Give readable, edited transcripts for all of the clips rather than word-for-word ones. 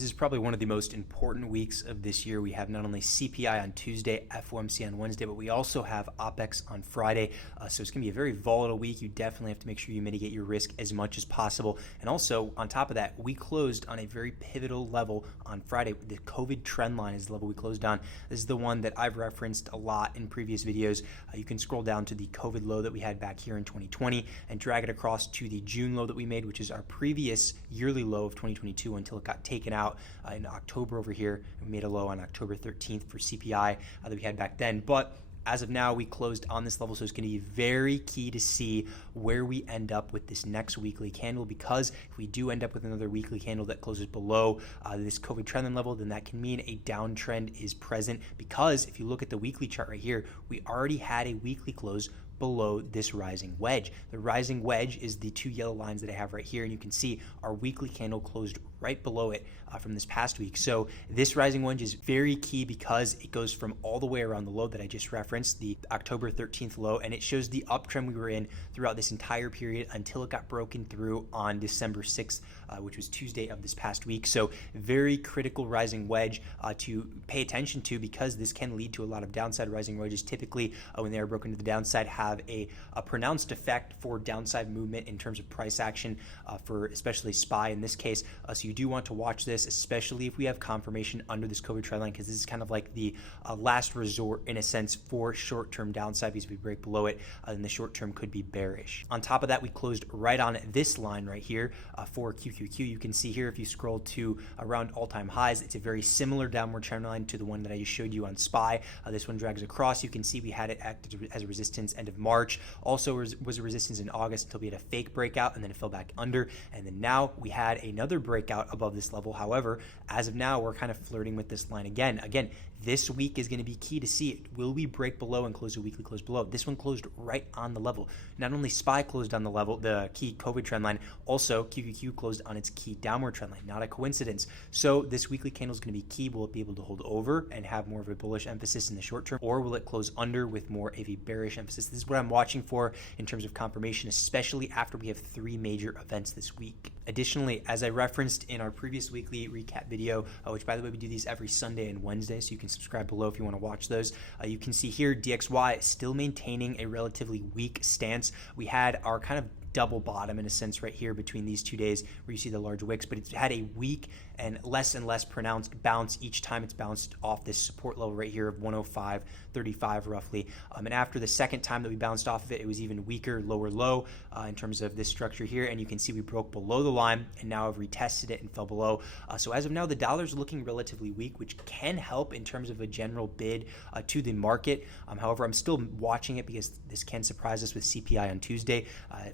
This is probably one of the most important weeks of this year. We have not only CPI on Tuesday, Fomc on Wednesday, but we also have Opex on Friday. So it's going to be a very volatile week. You definitely have to make sure you mitigate your risk as much as possible. And also, on top of that, we closed on a very pivotal level on Friday. The COVID trend line is the level we closed on. This is the one that I've referenced a lot in previous videos. You can scroll down to the COVID low that we had back here in 2020 and drag it across to the June low that we made, which is our previous yearly low of 2022 until it got taken out in October over here. We made a low on October 13th for CPI that we had back then. But as of now, we closed on this level, so it's going to be very key to see where we end up with this next weekly candle, because if we do end up with another weekly candle that closes below this COVID trend line level, then that can mean a downtrend is present, because if you look at the weekly chart right here, we already had a weekly close below this rising wedge. The rising wedge is the two yellow lines that I have right here, and you can see our weekly candle closed right below it from this past week. So this rising wedge is very key because it goes from all the way around the low that I just referenced, the October 13th low, and it shows the uptrend we were in throughout this entire period until it got broken through on December 6th, which was Tuesday of this past week. So very critical rising wedge to pay attention to, because this can lead to a lot of downside. Rising wedges typically, when they are broken to the downside, have a pronounced effect for downside movement in terms of price action for especially SPY in this case. So you do want to watch this, especially if we have confirmation under this COVID trend line, because this is kind of like the last resort in a sense for short-term downside, because if we break below it, then the short term could be bearish. On top of that, we closed right on this line right here for QQQ. You can see here, if you scroll to around all-time highs, it's a very similar downward trend line to the one that I just showed you on SPY. This one drags across. You can see we had it act as a resistance end of March. Also was a resistance in August until we had a fake breakout, and then it fell back under. And then now we had another breakout above this level. However, as of now, we're kind of flirting with this line again. This week is going to be key to see it. Will we break below and close a weekly close below? This one closed right on the level. Not only SPY closed on the level, the key COVID trend line, also QQQ closed on its key downward trend line. Not a coincidence. So this weekly candle is going to be key. Will it be able to hold over and have more of a bullish emphasis in the short term, or will it close under with more of a bearish emphasis? This is what I'm watching for in terms of confirmation, especially after we have three major events this week. Additionally, as I referenced in our previous weekly recap video, which by the way, we do these every Sunday and Wednesday, so you can subscribe below if you want to watch those. You can see here DXY still maintaining a relatively weak stance. We had our kind of double bottom in a sense right here between these 2 days where you see the large wicks, but it's had a weak and less pronounced bounce each time it's bounced off this support level right here of 105.35 roughly. And after the second time that we bounced off of it, it was even weaker, lower low in terms of this structure here. And you can see we broke below the line and now have retested it and fell below. So as of now, the dollar's looking relatively weak, which can help in terms of a general bid to the market. However, I'm still watching it because this can surprise us with CPI on Tuesday.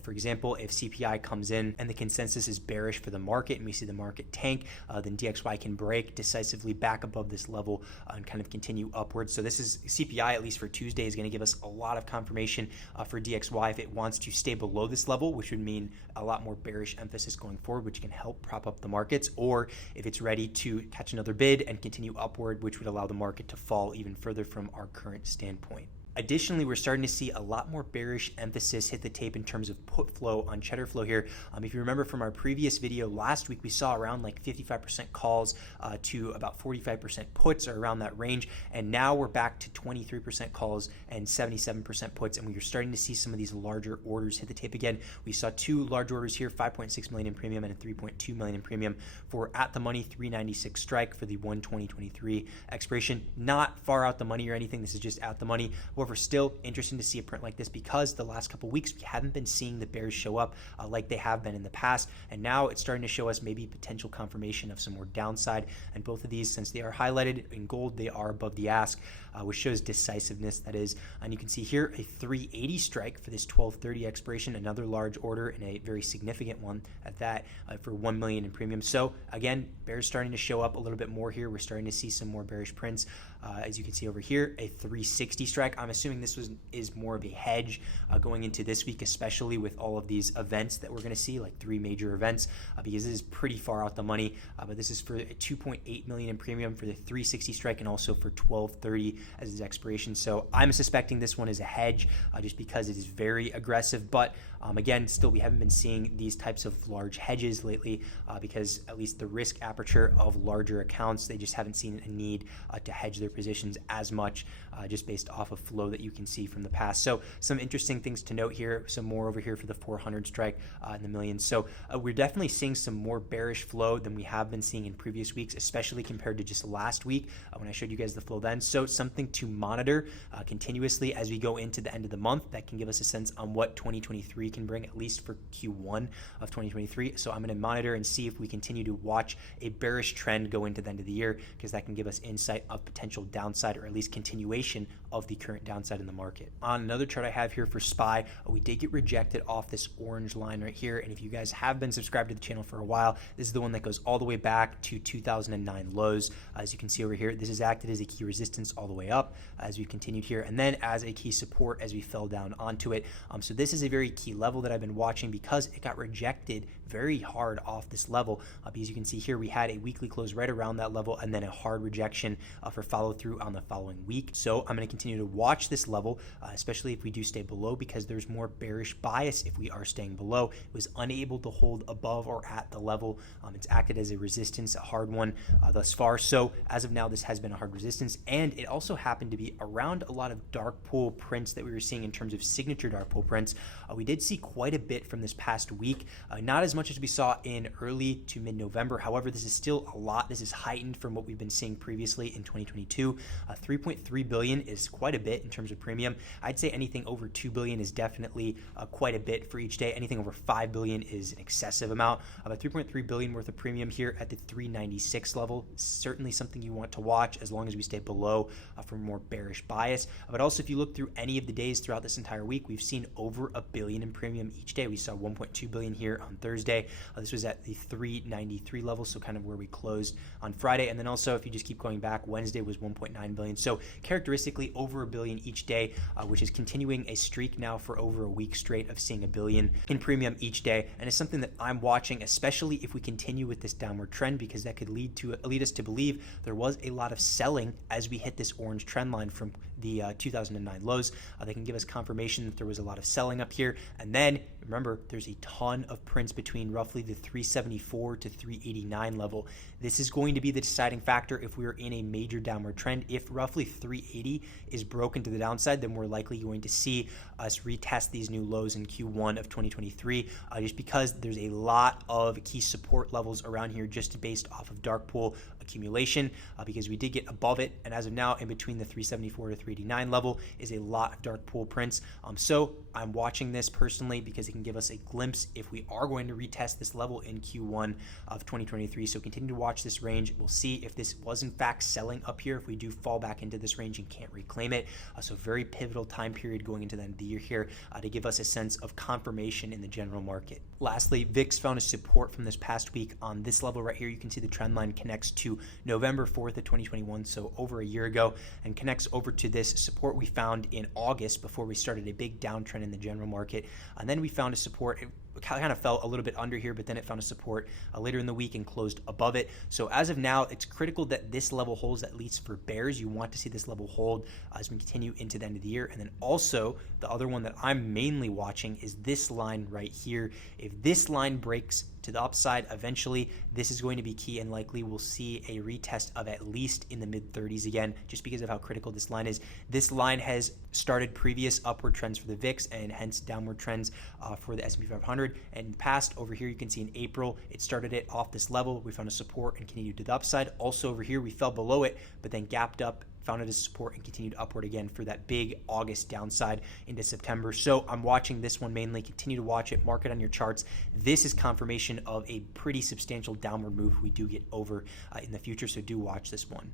For example, if CPI comes in and the consensus is bearish for the market and we see the market tank, then DXY can break decisively back above this level and kind of continue upwards. So this is CPI, at least for Tuesday, is going to give us a lot of confirmation for DXY if it wants to stay below this level, which would mean a lot more bearish emphasis going forward, which can help prop up the markets, or if it's ready to catch another bid and continue upward, which would allow the market to fall even further from our current standpoint. Additionally, we're starting to see a lot more bearish emphasis hit the tape in terms of put flow on cheddar flow here. If you remember from our previous video last week, we saw around like 55% calls to about 45% puts, or around that range. And now we're back to 23% calls and 77% puts. And we are starting to see some of these larger orders hit the tape again. We saw two large orders here, 5.6 million in premium and a 3.2 million in premium for at the money 396 strike for the 1/20/23 expiration. Not far out the money or anything. This is just at the money. However, still interesting to see a print like this, because the last couple weeks we haven't been seeing the bears show up like they have been in the past, and now it's starting to show us maybe potential confirmation of some more downside. And both of these, since they are highlighted in gold, they are above the ask, which shows decisiveness, that is. And you can see here a 380 strike for this 12/30 expiration, another large order and a very significant one at that, for 1 million in premium. So again, bears starting to show up a little bit more here. We're starting to see some more bearish prints. As you can see over here, a 360 strike. I'm assuming this is more of a hedge going into this week, especially with all of these events that we're going to see, like 3 major events, because this is pretty far out the money. But this is for $2.8 million in premium for the 360 strike and also for $12.30 as its expiration. So I'm suspecting this one is a hedge just because it is very aggressive. But again, still, we haven't been seeing these types of large hedges lately because at least the risk aperture of larger accounts, they just haven't seen a need to hedge their positions as much just based off of flow that you can see from the past. So some interesting things to note here, some more over here for the 400 strike in the millions. So we're definitely seeing some more bearish flow than we have been seeing in previous weeks, especially compared to just last week when I showed you guys the flow then. So something to monitor continuously as we go into the end of the month. That can give us a sense on what 2023 can bring, at least for Q1 of 2023. So I'm going to monitor and see if we continue to watch a bearish trend go into the end of the year, because that can give us insight of potential downside, or at least continuation of the current downside in the market. On another chart I have here for SPY, we did get rejected off this orange line right here. And if you guys have been subscribed to the channel for a while, this is the one that goes all the way back to 2009 lows. As you can see over here, this has acted as a key resistance all the way up as we continued here, and then as a key support as we fell down onto it. So this is a very key level that I've been watching because it got rejected very hard off this level. Because you can see here we had a weekly close right around that level and then a hard rejection for follow through on the following week. So I'm going to continue to watch this level, especially if we do stay below, because there's more bearish bias if we are staying below. It was unable to hold above or at the level. It's acted as a resistance, a hard one thus far. So as of now, this has been a hard resistance, and it also happened to be around a lot of dark pool prints that we were seeing in terms of signature dark pool prints. We did see quite a bit from this past week, not as much as we saw in early to mid-November. However, this is still a lot. This is heightened from what we've been seeing previously in 2022. 3.3 billion is quite a bit in terms of premium. I'd say anything over 2 billion is definitely quite a bit for each day. Anything over 5 billion is an excessive amount. About 3.3 billion worth of premium here at the 396 level. Certainly something you want to watch as long as we stay below for more bearish bias. But also, if you look through any of the days throughout this entire week, we've seen over $1 billion in premium each day. We saw 1.2 billion here on Thursday. This was at the 393 level, so kind of where we closed on Friday. And then also, if you just keep going back, Wednesday was 1.9 billion. So characteristically over $1 billion each day, which is continuing a streak now for over a week straight of seeing $1 billion in premium each day. And it's something that I'm watching, especially if we continue with this downward trend, because that could lead us to believe there was a lot of selling as we hit this orange trend line from the 2009 lows. They can give us confirmation that there was a lot of selling up here. And then remember, there's a ton of prints between roughly the 374 to 389 level. This is going to be the deciding factor if we're in a major downward trend. If roughly 380 is broken to the downside, then we're likely going to see us retest these new lows in Q1 of 2023, just because there's a lot of key support levels around here just based off of dark pool accumulation, because we did get above it, and as of now, in between the 374 to 389 level is a lot of dark pool prints. So I'm watching this personally because it can give us a glimpse if we are going to retest this level in Q1 of 2023. So continue to watch this range. We'll see if this was in fact selling up here, if we do fall back into this range and can't reclaim it. So very pivotal time period going into the end of the year here to give us a sense of confirmation in the general market. Lastly, VIX found a support from this past week on this level right here. You can see the trend line connects to November 4th of 2021, so over a year ago, and connects over to this support we found in August before we started a big downtrend in the general market. And then we found a support. It kind of fell a little bit under here, but then it found a support later in the week and closed above it. So as of now, it's critical that this level holds, at least for bears. You want to see this level hold as we continue into the end of the year. And then also, the other one that I'm mainly watching is this line right here. If this line breaks to the upside eventually, this is going to be key, and likely we'll see a retest of at least in the mid 30s again, just because of how critical this line is. This line has started previous upward trends for the VIX and hence downward trends for the S&P 500. And in the past, over here you can see in April it started it off this level. We found a support and continued to the upside. Also over here we fell below it, but then gapped up, found it as support, and continued upward again for that big August downside into September. So I'm watching this one mainly. Continue to watch it, mark it on your charts. This is confirmation of a pretty substantial downward move we do get over in the future, so do watch this one.